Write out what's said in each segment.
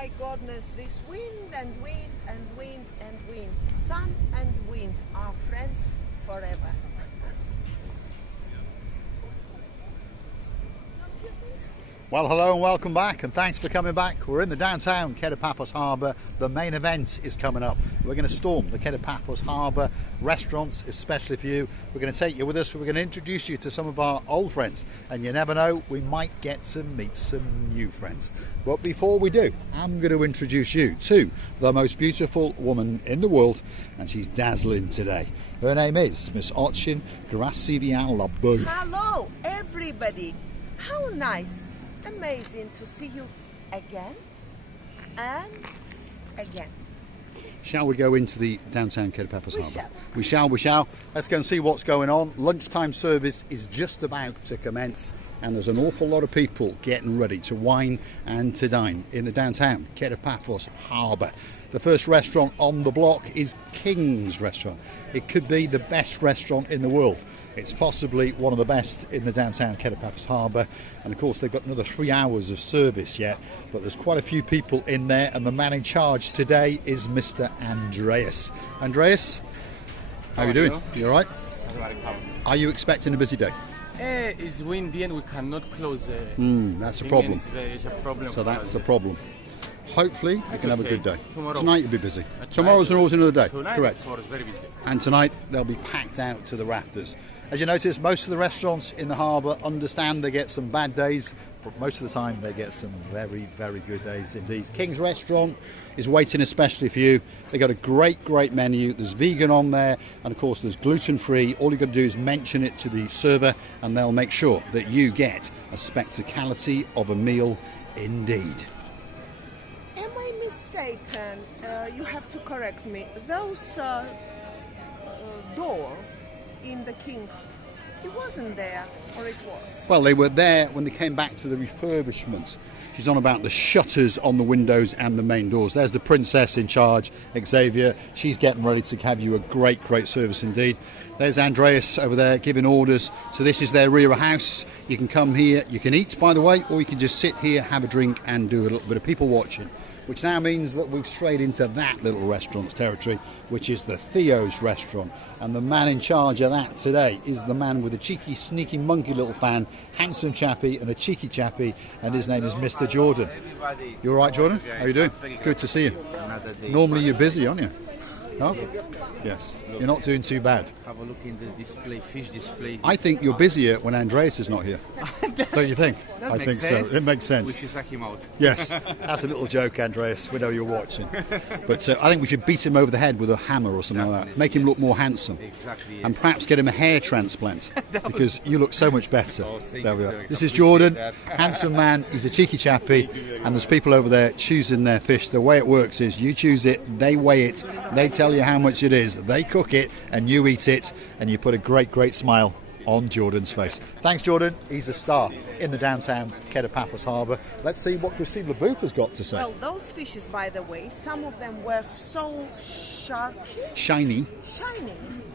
my goodness, this wind and wind and wind and wind, sun and wind are friends forever. Well, hello and welcome back, and thanks for coming back. We're in the downtown Paphos Harbour. The main event is coming up. We're going to storm the Paphos Harbour restaurants, especially for you. We're going to take you with us. We're going to introduce you to some of our old friends, and you never know, we might get to meet some new friends. But before we do, I'm going to introduce you to the most beautiful woman in the world, and she's dazzling today. Her name is Miss Ochin Grasivian-Labu. Hello, everybody. How nice. Amazing to see you again and again. Shall we go into the downtown Paphos Harbour? We shall. We shall. Let's go and see what's going on. Lunchtime service is just about to commence, and there's an awful lot of people getting ready to wine and to dine in the downtown Paphos Harbour. The first restaurant on the block is King's Restaurant. It could be the best restaurant in the world. It's possibly one of the best in the downtown Paphos Harbour, and of course they've got another 3 hours of service yet, but there's quite a few people in there, and the man in charge today is Mr. Andreas. Andreas, how are you doing? You all right? Are you expecting a busy day? It's windy and we cannot close. That's a problem. It's a problem. So that's a problem. Hopefully we can have a good day. Tomorrow. Tonight you'll be busy. Tomorrow's always another day. Tonight, Correct. Tomorrow's very busy. And tonight they'll be packed out to the rafters. As you notice, most of the restaurants in the harbour understand they get some bad days, but most of the time they get some very, very good days indeed. King's Restaurant is waiting especially for you. They've got a great, great menu. There's vegan on there, and of course there's gluten-free. All you've got to do is mention it to the server, and they'll make sure that you get a spectacality of a meal indeed. Am I mistaken? You have to correct me. Those door in the King's, it wasn't there, or it was? Well, they were there when they came back to the refurbishment. She's on about the shutters on the windows and the main doors. There's the princess in charge, Xavier. She's getting ready to have you a great, great service indeed. There's Andreas over there giving orders. So this is their rear house. You can come here, you can eat, by the way, or you can just sit here, have a drink and do a little bit of people watching, which now means that we've strayed into that little restaurant's territory, which is the Theo's restaurant. And the man in charge of that today is the man with a cheeky, sneaky, monkey little fan, handsome chappy and a cheeky chappy, and his name is Mr. Jordan. You all right, Jordan? How are you doing? Good to see you. Normally you're busy, aren't you? No? Yes. You're not doing too bad. Have a look in the display, fish display. I think you're busier when Andreas is not here. Don't you think? That I makes think sense. so. It makes sense. We should sack him out. Yes, that's a little joke, Andreas. We know you're watching. But I think we should beat him over the head with a hammer or something like that. Make him look more handsome. Exactly. Yes. And perhaps get him a hair transplant, because you look so much better. Oh, thank There you, we are. sir. This is Appreciate Jordan, that. handsome man. He's a cheeky chappy, and there's people over there choosing their fish. The way it works is you choose it, they weigh it, they tell you how much it is, they cook it, and you eat it, and you put a great, great smile on Jordan's face. Thanks, Jordan. He's a star in the downtown Paphos Harbour. Let's see what Christine LaBouffe has got to say. Well, those fishes, by the way, some of them were so sharky, Shiny. shiny,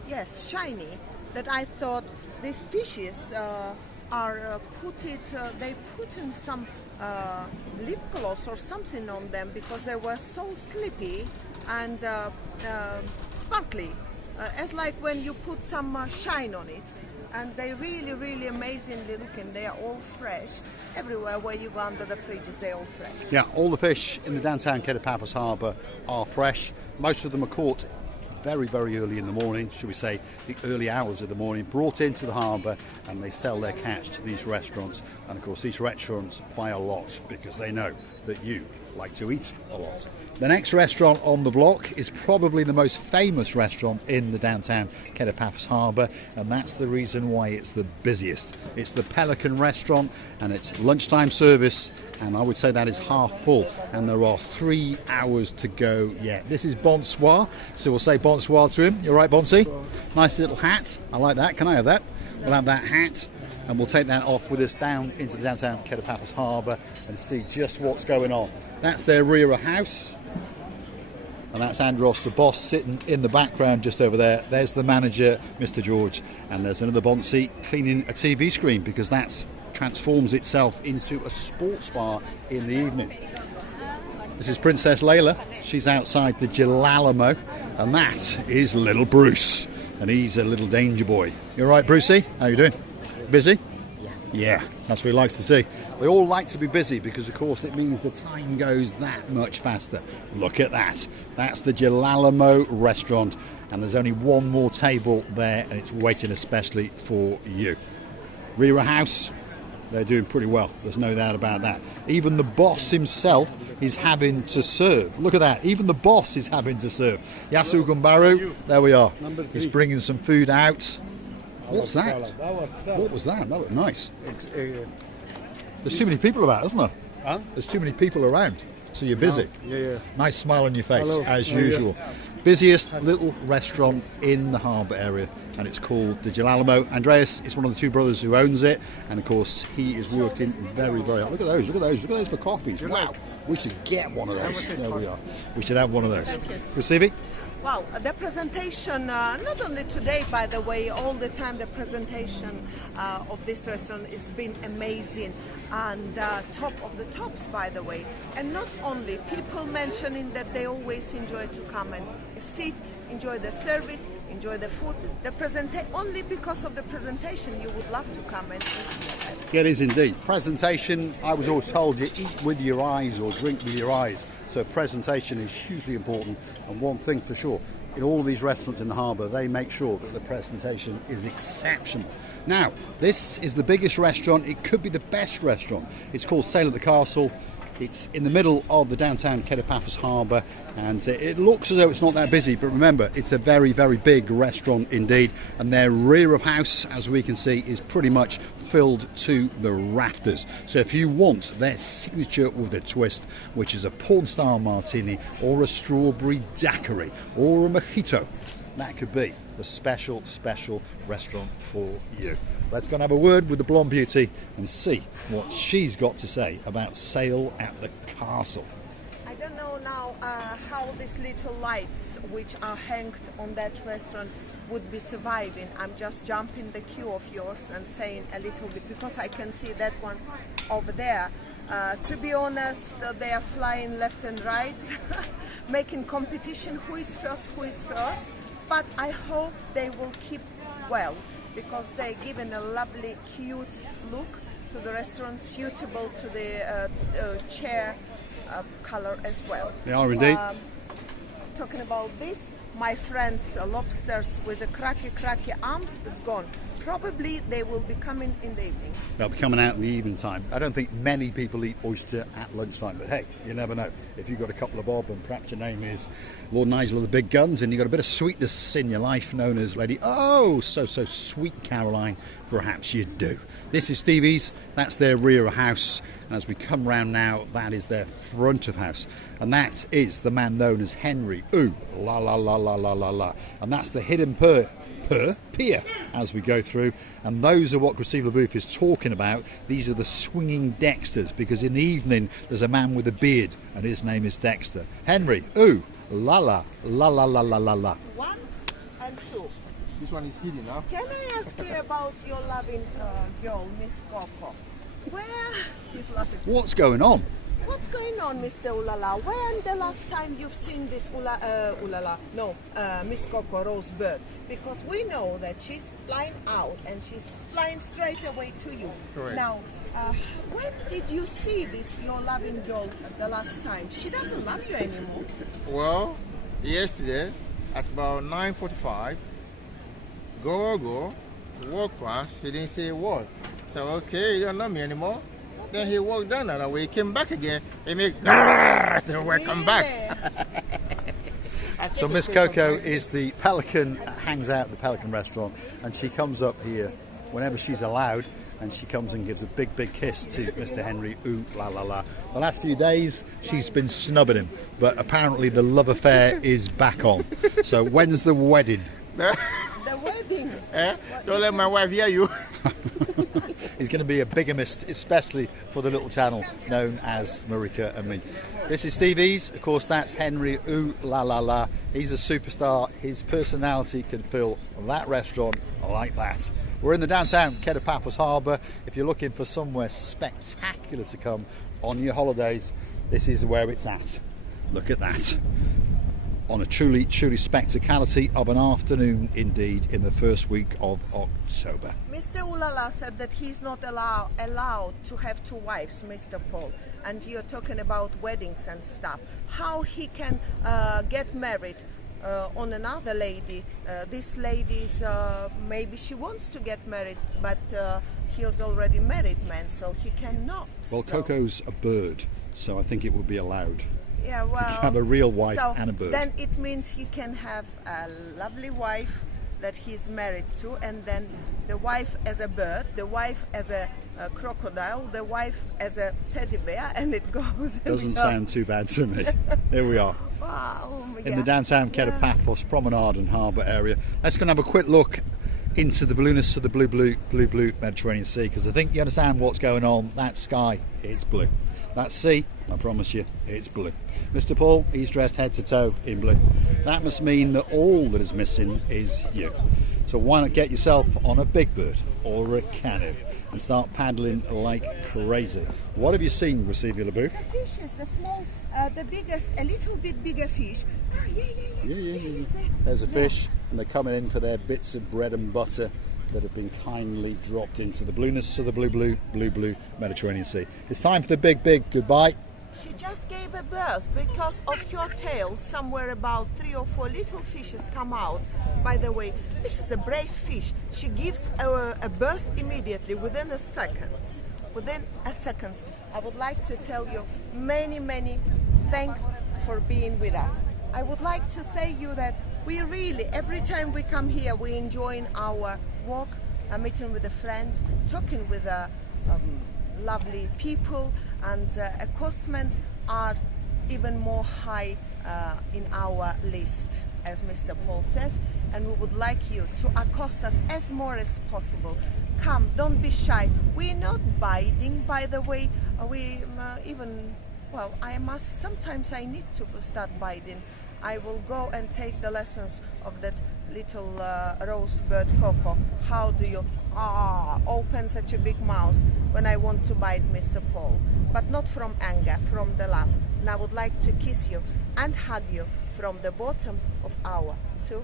yes, shiny, that I thought these fishes are they put in some lip gloss or something on them, because they were so sleepy and sparkly, as like when you put some shine on it. And they really, really amazingly looking. They are all fresh. Everywhere where you go under the fridges, they're all fresh. Yeah, all the fish in the downtown Paphos Harbour are fresh. Most of them are caught very, very early in the morning, should we say, the early hours of the morning, brought into the harbour, and they sell their catch to these restaurants. And of course, these restaurants buy a lot because they know that you like to eat a lot. The next restaurant on the block is probably the most famous restaurant in the downtown Paphos Harbour, and that's the reason why it's the busiest. It's the Pelican restaurant, and it's lunchtime service, and I would say that is half full, and there are 3 hours to go yet. This is Bonsoir, so we'll say bonsoir to him. You all right, Bonsi? Nice little hat. I like that. Can I have that? We'll have that hat, and we'll take that off with us down into the downtown Paphos Harbour and see just what's going on. That's their rear house, and that's Andros, the boss, sitting in the background just over there. There's the manager, Mr. George, and there's another Bonsi cleaning a TV screen, because that transforms itself into a sports bar in the evening. This is Princess Layla. She's outside the Gelamo, and that is little Bruce, and he's a little danger boy. You all right, Brucey? How you doing? Busy? Yeah, that's what he likes to see. We all like to be busy because, of course, it means the time goes that much faster. Look at that. That's the Gelamo restaurant, and there's only one more table there, and it's waiting especially for you. Rira House, they're doing pretty well. There's no doubt about that. Even the boss himself is having to serve. Look at that. Even the boss is having to serve. Yasu Gumbaru, there we are. He's bringing some food out. What's that? What was that? That looked nice. There's too many people about, isn't there? Huh? There's too many people around, so you're busy. Yeah. Nice smile on your face, Hello. as Oh, usual. Busiest little restaurant in the harbour area, and it's called the Gelamo. Andreas is one of the two brothers who owns it, and of course he is working very, very hard. Look at those, look at those, look at those for coffees. Wow, we should get one of those. There we are. We should have one of those. Stevie? Wow, the presentation, not only today, by the way, all the time the presentation of this restaurant has been amazing and top of the tops, by the way. And not only, people mentioning that they always enjoy to come and sit, enjoy the service, enjoy the food. Only because of the presentation you would love to come and eat. Yeah, it is indeed. Presentation, I was always told you eat with your eyes or drink with your eyes. So presentation is hugely important, and one thing for sure, in all of these restaurants in the harbour, they make sure that the presentation is exceptional. Now, this is the biggest restaurant, it could be the best restaurant. It's called Sail at the Castle. It's in the middle of the downtown Kato Paphos Harbour, and it looks as though it's not that busy, but remember, it's a very, very big restaurant indeed, and their rear of house, as we can see, is pretty much filled to the rafters. So if you want their signature with a twist, which is a porn style martini or a strawberry daiquiri or a mojito, that could be the special restaurant for you. Let's go and have a word with the blonde beauty and see what she's got to say about Sail at the Castle. I don't know now how these little lights which are hanged on that restaurant would be surviving. I'm just jumping the queue of yours and saying a little bit, because I can see that one over there. To be honest, they are flying left and right, making competition, who is first. But I hope they will keep well, because they're giving a lovely, cute look to the restaurant, suitable to the chair color as well. They are indeed. Talking about this, my friends' lobsters with the cracky arms is gone. Probably they will be coming in the evening. They'll be coming out in the evening time. I don't think many people eat oyster at lunchtime, but hey, you never know. If you've got a couple of bob and perhaps your name is Lord Nigel of the Big Guns and you've got a bit of sweetness in your life, known as Lady so sweet Caroline, perhaps you do. This is Stevie's, that's their rear of house, and as we come round now, that is their front of house, and that is the man known as Henry Ooh La La La La La La La, and that's the hidden pier as we go through, and those are what Christine LaBouffe is talking about. These are the swinging Dexters, because in the evening there's a man with a beard and his name is Dexter. Henry Ooh La La La La La La La La. 1 and 2. This one is hidden, huh? Can I ask you about your loving girl, Miss Coco? Where is laughing? What's going on? What's going on, Mr. Ulala? When the last time you've seen this Miss Coco Rosebird? Because we know that she's flying out and she's flying straight away to you. Correct. Now, when did you see this, your loving girl, the last time? She doesn't love you anymore. Well, yesterday at about 9:45, go, walk past, he didn't say a word. So, okay, you don't know me anymore. Then he walked down that way, he came back again, he made so welcome back. So Miss Coco is the Pelican, hangs out at the Pelican restaurant, and she comes up here whenever she's allowed, and she comes and gives a big kiss to Mr. Henry Ooh La La La. The last few days she's been snubbing him, but apparently the love affair is back on. So when's the wedding? The wedding? Don't let my wife hear you. He's going to be a bigamist, especially for the little channel known as Marika and me. This is Stevie's. Of course, that's Henry Ooh La La La. He's a superstar. His personality can fill that restaurant like that. We're in the downtown Kato Paphos Harbour. If you're looking for somewhere spectacular to come on your holidays, this is where it's at. Look at that. On a truly spectacality of an afternoon indeed in the first week of October. Mr. Ulala said that he's not allowed to have two wives, Mr. Paul. And you're talking about weddings and stuff. How he can get married on another lady? This lady's, maybe she wants to get married, but he's already married man, so he cannot. Well, so. Coco's a bird, so I think it would be allowed. Yeah, well, You can have a real wife so and a bird. Then it means he can have a lovely wife that he's married to, and then the wife as a bird, the wife as a crocodile, the wife as a teddy bear, and it goes. And Doesn't goes. sound too bad to me. Here we are. Wow, In the downtown Kato Paphos Promenade and Harbour area. Let's go and have a quick look into the blueness of the blue Mediterranean Sea, because I think you understand what's going on. That sky, it's blue. That sea, I promise you, it's blue. Mr. Paul, he's dressed head to toe in blue. That must mean that all that is missing is you. So why not get yourself on a big bird or a canoe and start paddling like crazy? What have you seen, Receiver LeBouf? Fishes, the small, the biggest, a little bit bigger fish. Ah, yeah. There's a fish, and they're coming in for their bits of bread and butter that have been kindly dropped into the blueness of the blue Mediterranean Sea. It's time for the big goodbye. She just gave a birth because of your tail. Somewhere about 3 or 4 little fishes come out. By the way, this is a brave fish. She gives a birth immediately, within a second. I would like to tell you many thanks for being with us. I would like to say you that we really, every time we come here, we enjoy our walk, meeting with the friends, talking with lovely people, and accostaments are even more high in our list, as Mr. Paul says, and we would like you to accost us as more as possible. Come, don't be shy. We're not biting, by the way. Sometimes I need to start biting. I will go and take the lessons of that little rose bird Coco. How do you open such a big mouth when I want to bite Mr. Paul? But not from anger, from the love. And I would like to kiss you and hug you from the bottom of our 2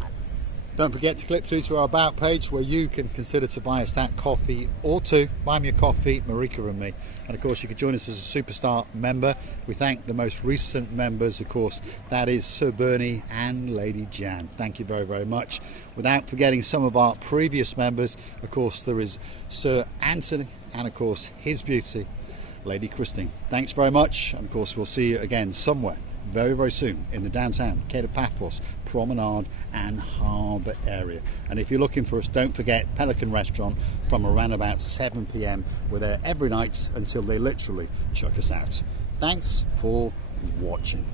hearts. Don't forget to click through to our About page, where you can consider to buy us that coffee or 2. Buy me a coffee, Marika and me. And of course you can join us as a Superstar member. We thank the most recent members, of course, that is Sir Bernie and Lady Jan. Thank you very much. Without forgetting some of our previous members, of course there is Sir Anthony, and of course his beauty, Lady Christine. Thanks very much, and of course we'll see you again somewhere very soon in the downtown Kato Paphos Promenade and Harbour area. And if you're looking for us, don't forget Pelican Restaurant from around about 7 p.m. We're there every night until they literally chuck us out. Thanks for watching.